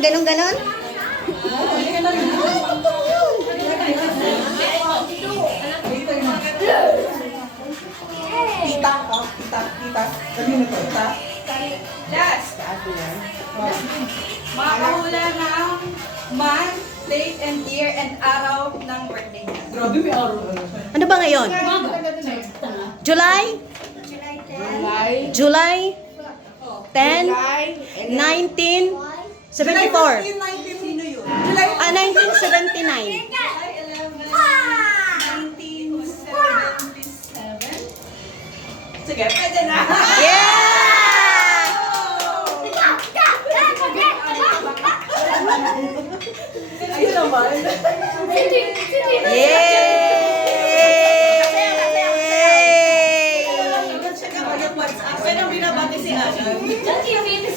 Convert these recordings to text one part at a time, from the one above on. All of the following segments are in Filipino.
Ganon, ganon? Tita, oh, tita. Sabi mo to, tita. Last. Makakahula ng month, date, and year, and araw ng birthday niya. Grabe, may araw. Ano ba ngayon? July? July 10, 19, 74. Sino yun? Ah, 1979. July 11, 1977. Sige, pwede na. Yeah! Ayun naman. Yay! Pero binabati si Ana.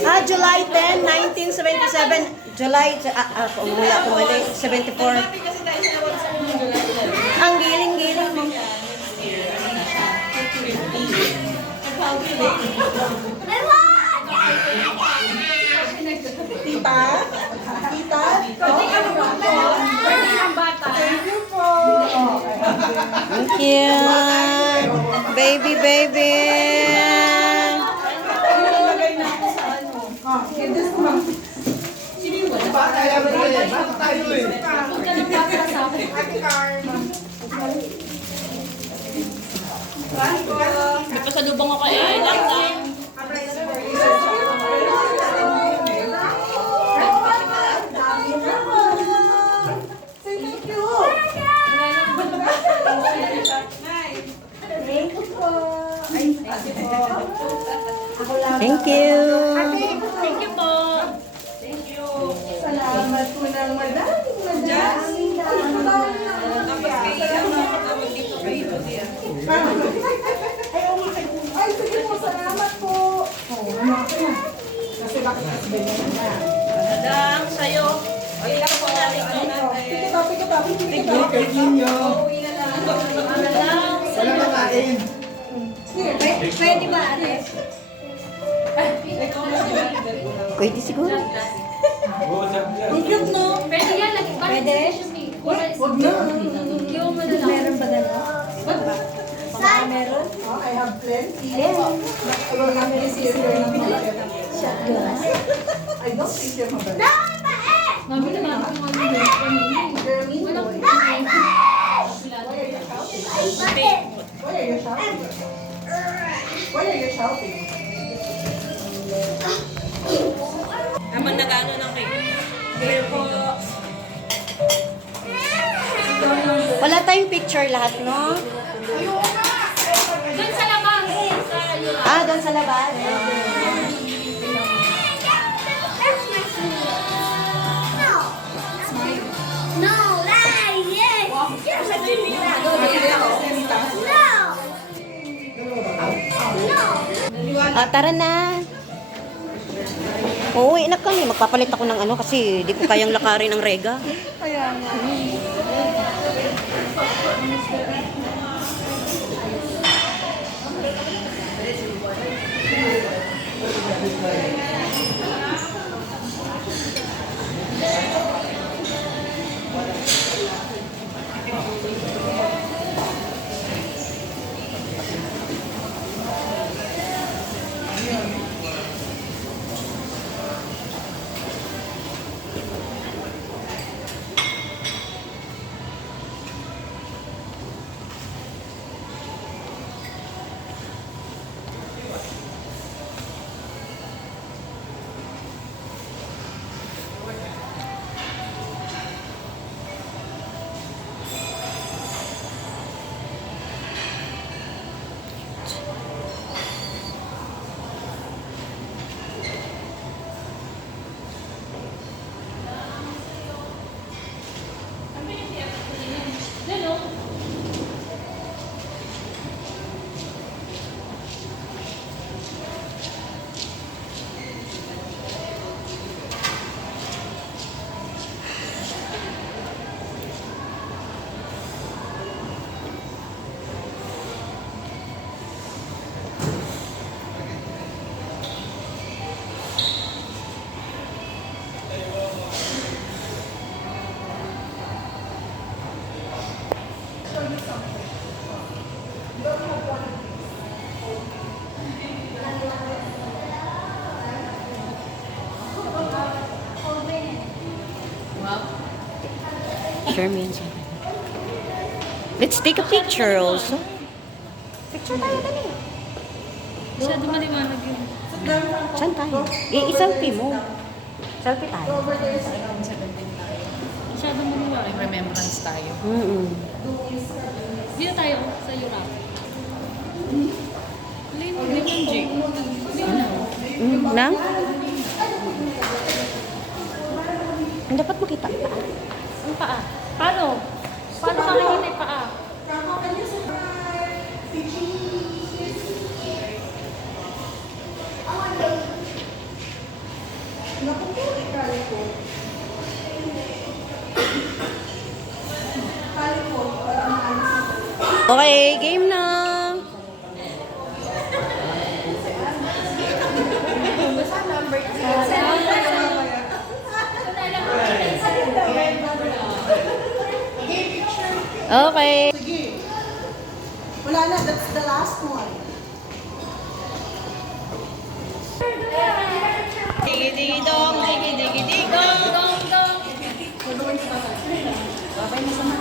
Ah, July 10, 1977. July, wala ko mali, 74. Binabati kasi tayo sa WhatsApp ng July 11. Ang giling-giling mo. Tita. Tita. Thank you po. Thank you. Baby, baby. Pasalubong ako kay Ella. Thank you. Thank you. Thank you po. Salamat po ng madaming. Tapos kay Ana, matawag dito kay Lucia. Ay, sige po, salamat po. Ano ako na? Kasi bakit husband niya na? Madam, sa'yo. Okay lang po natin ito Sige, natin. topic. Kay Kinyo. Uwi na lang. Madam. Wala na kain. Pwede ba, ate? Pwede siguro. Cute, no? Pwede yan. Pwede? Huwag na. Yung madala. Meron ba gano'n? Baka meron? Oh, I have plenty. I will have this here in the market. I don't think you're mabalik. Mami naman ako mga Girlie, boy. Why are you shouting? Why are you shouting? Why are you shouting? Naman nag-ano ng cake. Here po. Wala tayong picture lahat, no? Doon sa labang. Sa Europe. Ah, doon sa labas. Ah, tara na. Uuwi na kami. Magpapalit ako ng ano kasi di ko kayang lakarin ng rega. Kaya nga. Sherman. Let's take a picture also. Picture tayo dali. Masyado maliwanag yun. Saan tayo? I-selfie mo. Selfie tayo. Masyado maliwanag. Remembrance tayo. Dito tayo sa Europe. Lino, Limon G. Nang? Ang dapat makita. Ang paa. Paano? Paano makikita yung paa? Okay, game na. Okay. Sige. Wala na, that's the last one. Digi-digi-dong, digi-digi-dong. Dong, dong, dong. Gagawin ko ba?